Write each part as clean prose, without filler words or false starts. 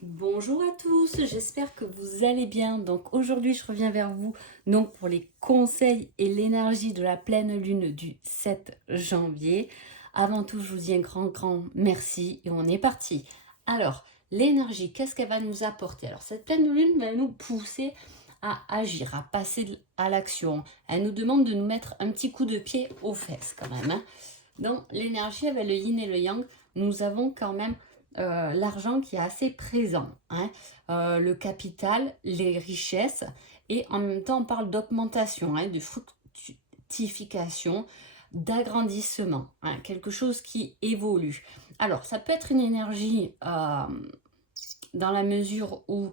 Bonjour à tous, j'espère que vous allez bien. Donc aujourd'hui, je reviens vers vous pour les conseils et l'énergie de la pleine lune du 7 janvier. Avant tout, je vous dis un grand merci et on est parti. Alors, l'énergie, qu'est-ce qu'elle va nous apporter? Alors, cette pleine lune va nous pousser à agir, à passer à l'action. Elle nous demande de nous mettre un petit coup de pied aux fesses quand même, hein. Dans l'énergie avec le yin et le yang, nous avons quand même l'argent qui est assez présent, hein. Le capital, les richesses, et en même temps on parle d'augmentation, hein, de fructification, d'agrandissement, hein, quelque chose qui évolue. Alors ça peut être une énergie dans la mesure où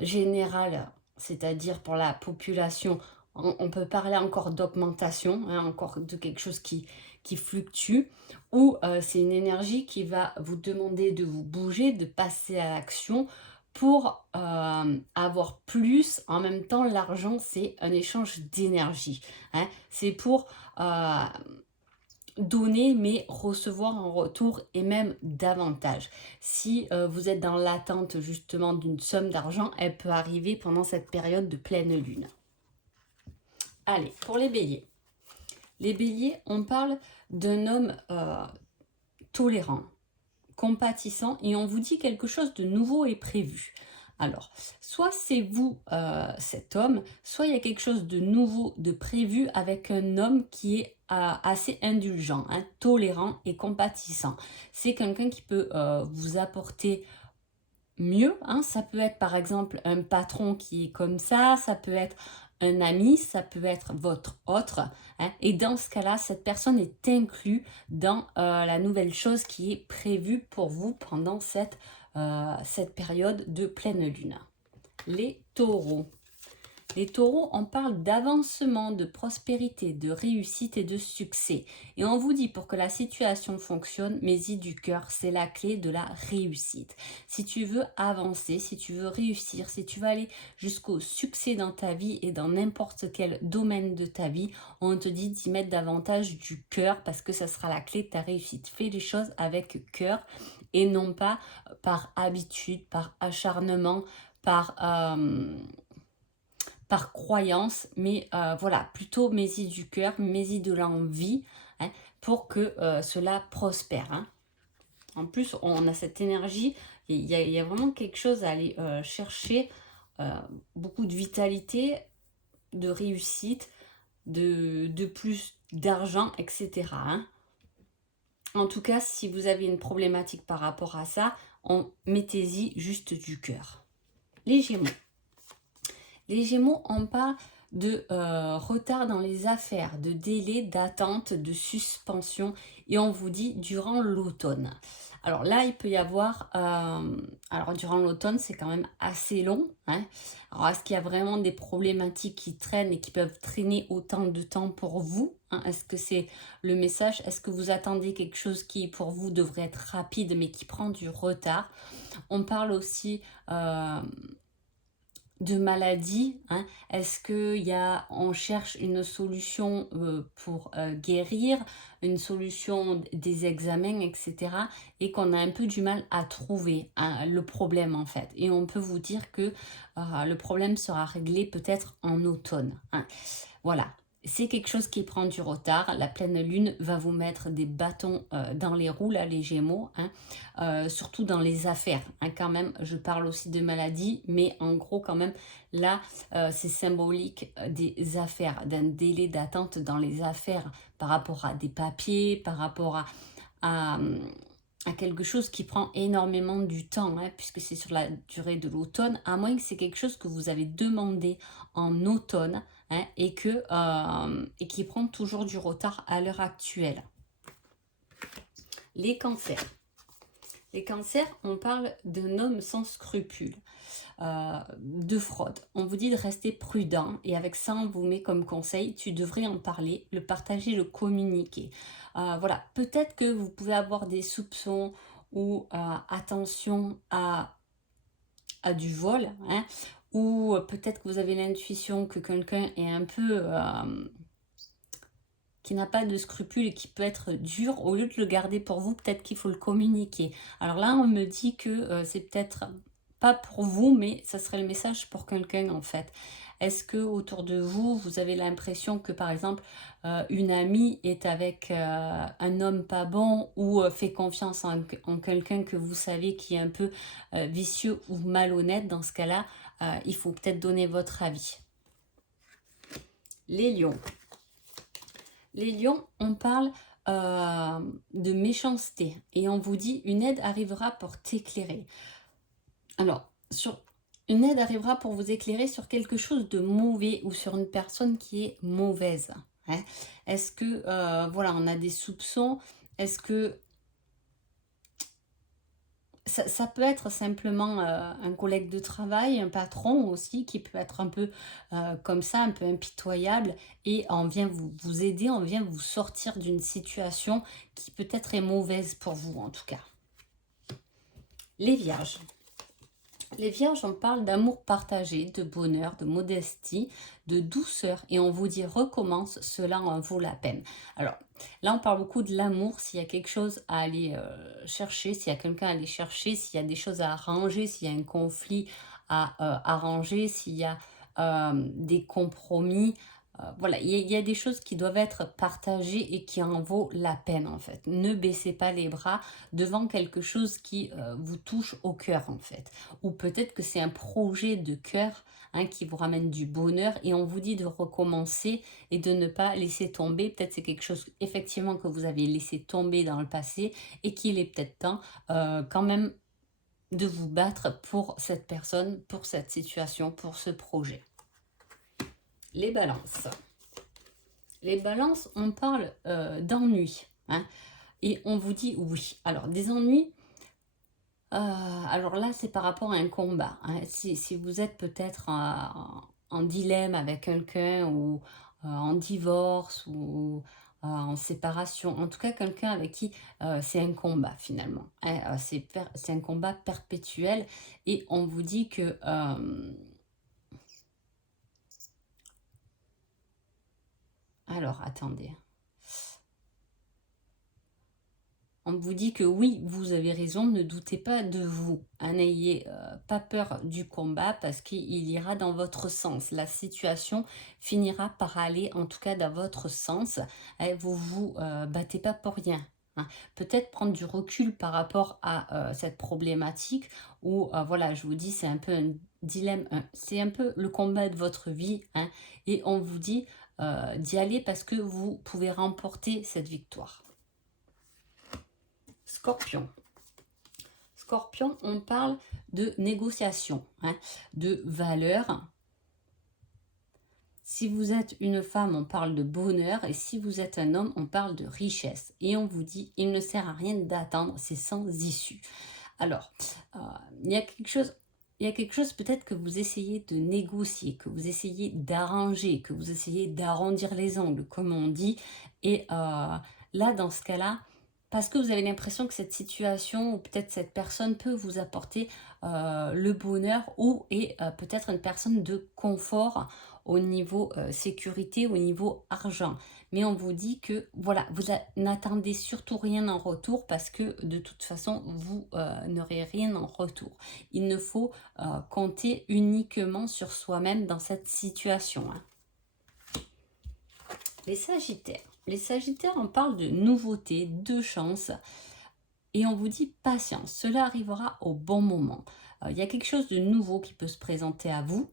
générale, c'est-à-dire pour la population, on peut parler encore d'augmentation, hein, encore de quelque chose qui fluctue, ou c'est une énergie qui va vous demander de vous bouger, de passer à l'action pour avoir plus. En même temps, l'argent, c'est un échange d'énergie, hein. C'est pour donner, mais recevoir en retour et même davantage. Si vous êtes dans l'attente justement d'une somme d'argent, elle peut arriver pendant cette période de pleine lune. Allez, pour les béliers. Les béliers, on parle d'un homme tolérant, compatissant, et on vous dit quelque chose de nouveau et prévu. Alors, soit c'est vous, cet homme, soit il y a quelque chose de nouveau, de prévu avec un homme qui est assez indulgent, hein, tolérant et compatissant. C'est quelqu'un qui peut vous apporter mieux, hein. Ça peut être par exemple un patron qui est comme ça peut être un ami, ça peut être votre autre, hein. Et dans ce cas-là, cette personne est inclue dans la nouvelle chose qui est prévue pour vous pendant cette période de pleine lune. Les taureaux. Les taureaux, on parle d'avancement, de prospérité, de réussite et de succès. Et on vous dit, pour que la situation fonctionne, mets-y du cœur, c'est la clé de la réussite. Si tu veux avancer, si tu veux réussir, si tu veux aller jusqu'au succès dans ta vie et dans n'importe quel domaine de ta vie, on te dit d'y mettre davantage du cœur parce que ça sera la clé de ta réussite. Fais les choses avec cœur et non pas par habitude, par acharnement, par... par croyance, mais voilà, plutôt mets-y du cœur, mets-y de l'envie, hein, pour que cela prospère, hein. En plus, on a cette énergie, il y a vraiment quelque chose à aller chercher, euh, beaucoup de vitalité, de réussite, de plus d'argent, etc., hein. En tout cas, si vous avez une problématique par rapport à ça, mettez-y juste du cœur. Les Gémeaux. Les Gémeaux, on parle de retard dans les affaires, de délai, d'attente, de suspension, et on vous dit durant l'automne. Alors là, il peut y avoir... alors durant l'automne, c'est quand même assez long, hein. Alors est-ce qu'il y a vraiment des problématiques qui traînent et qui peuvent traîner autant de temps pour vous, hein? Est-ce que c'est le message? Est-ce que vous attendez quelque chose qui pour vous devrait être rapide mais qui prend du retard? On parle aussi... de maladie, hein. Est-ce on cherche une solution pour guérir, une solution des examens, etc. et qu'on a un peu du mal à trouver, hein, le problème en fait. Et on peut vous dire que le problème sera réglé peut-être en automne, hein. Voilà. C'est quelque chose qui prend du retard. La pleine lune va vous mettre des bâtons dans les roues, là, les Gémeaux, hein. Surtout dans les affaires, hein, quand même. Je parle aussi de maladie, mais en gros, quand même, là, c'est symbolique des affaires, d'un délai d'attente dans les affaires par rapport à des papiers, par rapport à, à quelque chose qui prend énormément du temps, hein, puisque c'est sur la durée de l'automne, à moins que c'est quelque chose que vous avez demandé en automne, hein, et qui prend toujours du retard à l'heure actuelle. Les cancers. Les cancers, on parle d'un homme sans scrupules, de fraude. On vous dit de rester prudent et avec ça, on vous met comme conseil, tu devrais en parler, le partager, le communiquer. Voilà, peut-être que vous pouvez avoir des soupçons ou attention à du vol, hein, ou peut-être que vous avez l'intuition que quelqu'un est un peu... qui n'a pas de scrupules et qui peut être dur, au lieu de le garder pour vous, peut-être qu'il faut le communiquer. Alors là, on me dit que c'est peut-être pas pour vous, mais ça serait le message pour quelqu'un en fait. Est-ce que autour de vous, vous avez l'impression que par exemple, une amie est avec un homme pas bon ou fait confiance en quelqu'un que vous savez qui est un peu vicieux ou malhonnête? Dans ce cas-là, il faut peut-être donner votre avis. Les lions. Les lions, on parle de méchanceté et on vous dit une aide arrivera pour t'éclairer. Alors, une aide arrivera pour vous éclairer sur quelque chose de mauvais ou sur une personne qui est mauvaise. Hein. Est-ce que, voilà, on a des soupçons? Est-ce que ça peut être simplement un collègue de travail, un patron aussi, qui peut être un peu comme ça, un peu impitoyable, et on vient vous aider, on vient vous sortir d'une situation qui peut-être est mauvaise pour vous en tout cas. Les vierges. Les vierges, on parle d'amour partagé, de bonheur, de modestie, de douceur, et on vous dit recommence, cela en vaut la peine. Alors là, on parle beaucoup de l'amour, s'il y a quelque chose à aller chercher, s'il y a quelqu'un à aller chercher, s'il y a des choses à arranger, s'il y a un conflit à arranger, s'il y a des compromis. Voilà, il y a des choses qui doivent être partagées et qui en vaut la peine en fait. Ne baissez pas les bras devant quelque chose qui vous touche au cœur en fait. Ou peut-être que c'est un projet de cœur qui vous ramène du bonheur et on vous dit de recommencer et de ne pas laisser tomber. Peut-être c'est quelque chose effectivement que vous avez laissé tomber dans le passé et qu'il est peut-être temps quand même de vous battre pour cette personne, pour cette situation, pour ce projet. Les balances. Les balances, on parle d'ennui. Et on vous dit oui. Alors, des ennuis, alors là, c'est par rapport à un combat. Si vous êtes peut-être en dilemme avec quelqu'un ou en divorce ou en séparation, en tout cas quelqu'un avec qui c'est un combat finalement. C'est un combat perpétuel et on vous dit que... alors, attendez. On vous dit que oui, vous avez raison, ne doutez pas de vous. N'ayez pas peur du combat parce qu'il ira dans votre sens. La situation finira par aller en tout cas dans votre sens. Vous vous battez pas pour rien. Peut-être prendre du recul par rapport à cette problématique où, voilà, je vous dis, c'est un peu un dilemme, c'est un peu le combat de votre vie. Et on vous dit d'y aller parce que vous pouvez remporter cette victoire. Scorpion. Scorpion, on parle de négociation, de valeur. Si vous êtes une femme, on parle de bonheur. Et si vous êtes un homme, on parle de richesse. Et on vous dit, il ne sert à rien d'attendre, c'est sans issue. Alors, il y a quelque chose peut-être que vous essayez de négocier, que vous essayez d'arranger, que vous essayez d'arrondir les angles, comme on dit. Et là, dans ce cas-là, parce que vous avez l'impression que cette situation ou peut-être cette personne peut vous apporter le bonheur ou est peut-être une personne de confort au niveau sécurité, au niveau argent. Mais on vous dit que voilà, vous n'attendez surtout rien en retour parce que de toute façon, vous n'aurez rien en retour. Il ne faut compter uniquement sur soi-même dans cette situation. Les Sagittaires. Les Sagittaires, on parle de nouveautés, de chance. Et on vous dit patience, cela arrivera au bon moment. Il y a quelque chose de nouveau qui peut se présenter à vous.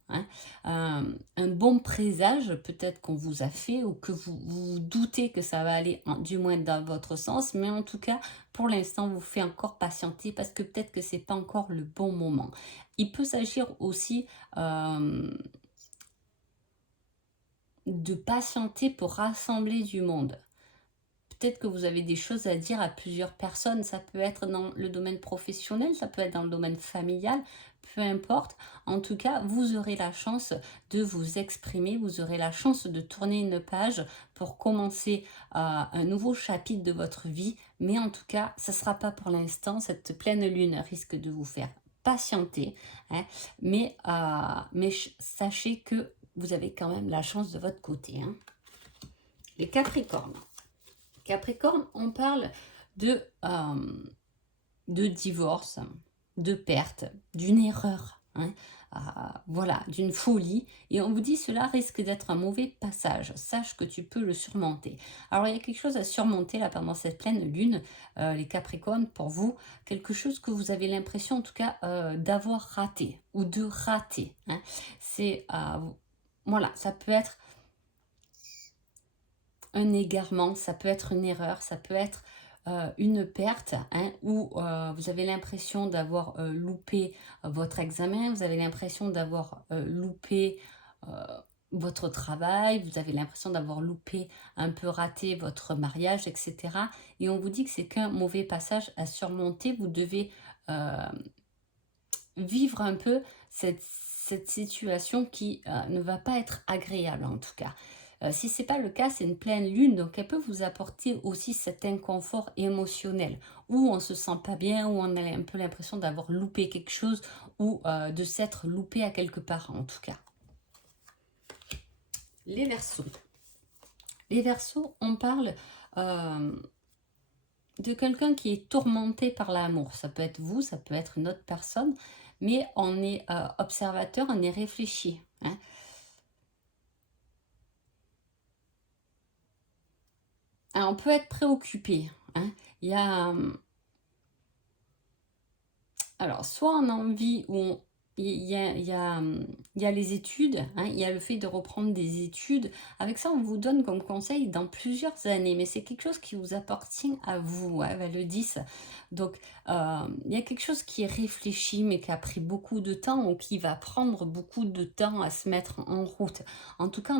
Un bon présage peut-être qu'on vous a fait ou que vous doutez que ça va aller du moins dans votre sens. Mais en tout cas, pour l'instant, vous faites encore patienter parce que peut-être que ce n'est pas encore le bon moment. Il peut s'agir aussi... de patienter pour rassembler du monde. Peut-être que vous avez des choses à dire à plusieurs personnes. Ça peut être dans le domaine professionnel, ça peut être dans le domaine familial, peu importe. En tout cas, vous aurez la chance de vous exprimer, vous aurez la chance de tourner une page pour commencer un nouveau chapitre de votre vie. Mais en tout cas, ça ne sera pas pour l'instant. Cette pleine lune risque de vous faire patienter. Mais sachez que vous avez quand même la chance de votre côté. Les Capricornes. Capricorne, on parle de divorce, de perte, d'une erreur, hein, voilà, d'une folie. Et on vous dit cela risque d'être un mauvais passage. Sache que tu peux le surmonter. Alors il y a quelque chose à surmonter là pendant cette pleine lune, les Capricornes, pour vous, quelque chose que vous avez l'impression en tout cas d'avoir raté ou de rater. Hein. C'est voilà, ça peut être un égarement, ça peut être une erreur, ça peut être une perte, hein, ou vous avez l'impression d'avoir loupé votre examen, vous avez l'impression d'avoir loupé euh, votre travail, vous avez l'impression d'avoir loupé, un peu raté votre mariage, etc. Et on vous dit que c'est qu'un mauvais passage à surmonter, vous devez vivre un peu cette situation qui ne va pas être agréable en tout cas. Si ce n'est pas le cas, c'est une pleine lune, donc elle peut vous apporter aussi cet inconfort émotionnel, où on ne se sent pas bien, où on a un peu l'impression d'avoir loupé quelque chose, ou de s'être loupé à quelque part en tout cas. Les Verseaux. Les Verseaux, on parle de quelqu'un qui est tourmenté par l'amour. Ça peut être vous, ça peut être une autre personne, mais on est observateur, on est réfléchi. Hein. Alors, on peut être préoccupé. Hein. Il y a, alors, soit on a envie, ou il y a les études, hein, il y a le fait de reprendre des études. Avec ça, on vous donne comme conseil dans plusieurs années, mais c'est quelque chose qui vous appartient à vous, hein, le 10. Donc, il y a quelque chose qui est réfléchi, mais qui a pris beaucoup de temps, ou qui va prendre beaucoup de temps à se mettre en route. En tout cas,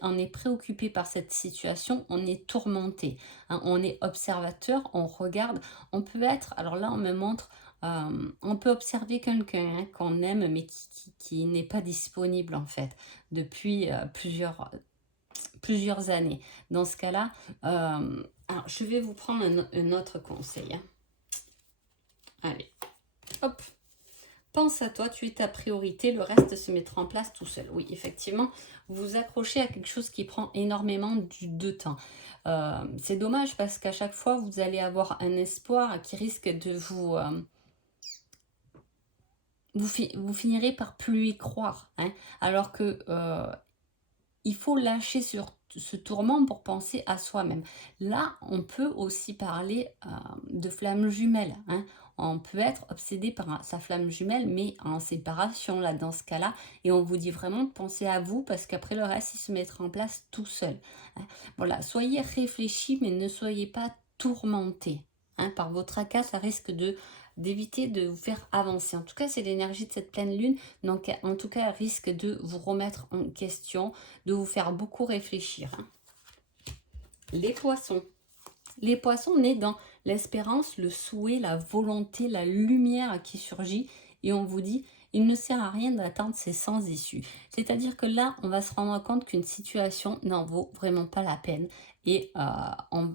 on est préoccupé par cette situation, on est tourmenté, hein, on est observateur, on regarde, on peut être, alors là, on me montre on peut observer quelqu'un hein, qu'on aime mais qui n'est pas disponible en fait depuis plusieurs années. Dans ce cas-là, alors, je vais vous prendre un autre conseil. Hein. Allez, hop. Pense à toi, tu es ta priorité, le reste se mettra en place tout seul. Oui, effectivement, vous vous accrochez à quelque chose qui prend énormément de temps. C'est dommage parce qu'à chaque fois, vous allez avoir un espoir qui risque de vous finirez par plus y croire. Hein, alors que il faut lâcher sur ce tourment pour penser à soi-même. Là, on peut aussi parler de flamme jumelle. Hein. On peut être obsédé par sa flamme jumelle, mais en séparation, là, dans ce cas-là. Et on vous dit vraiment de penser à vous, parce qu'après, le reste, il se mettra en place tout seul. Hein. Voilà, soyez réfléchis, mais ne soyez pas tourmentés. Hein. Par vos tracas, ça risque d'éviter de vous faire avancer. En tout cas, c'est l'énergie de cette pleine lune. Donc, en tout cas, elle risque de vous remettre en question, de vous faire beaucoup réfléchir. Hein. Les poissons. Les poissons nés dans l'espérance, le souhait, la volonté, la lumière qui surgit. Et on vous dit, il ne sert à rien d'attendre, c'est sans issue. C'est-à-dire que là, on va se rendre compte qu'une situation n'en vaut vraiment pas la peine. Et on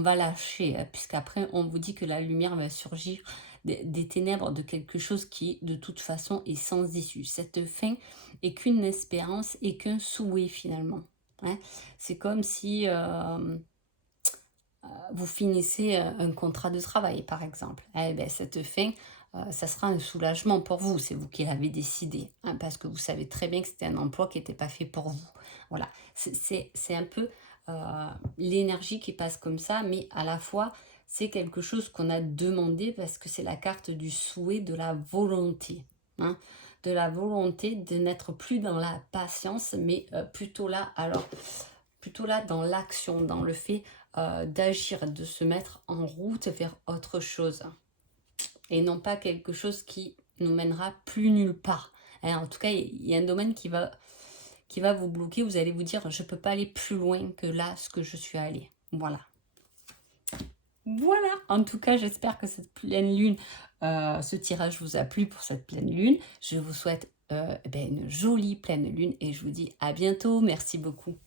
va lâcher, puisqu'après, on vous dit que la lumière va surgir des ténèbres de quelque chose qui, de toute façon, est sans issue. Cette fin est qu'une espérance et qu'un souhait, finalement. Hein. C'est comme si vous finissez un contrat de travail, par exemple. Eh bien, cette fin, ça sera un soulagement pour vous. C'est vous qui l'avez décidé. Hein, parce que vous savez très bien que c'était un emploi qui n'était pas fait pour vous. Voilà. C'est un peu l'énergie qui passe comme ça, mais à la fois, c'est quelque chose qu'on a demandé parce que c'est la carte du souhait, de la volonté. Hein, de la volonté de n'être plus dans la patience, mais plutôt là, dans l'action, dans le fait d'agir, de se mettre en route vers autre chose. Et non pas quelque chose qui nous mènera plus nulle part. Hein, en tout cas, il y a un domaine qui va vous bloquer. Vous allez vous dire, je ne peux pas aller plus loin que là, ce que je suis allée. Voilà. Voilà. En tout cas, j'espère que cette pleine lune, ce tirage vous a plu pour cette pleine lune. Je vous souhaite une jolie pleine lune et je vous dis à bientôt. Merci beaucoup.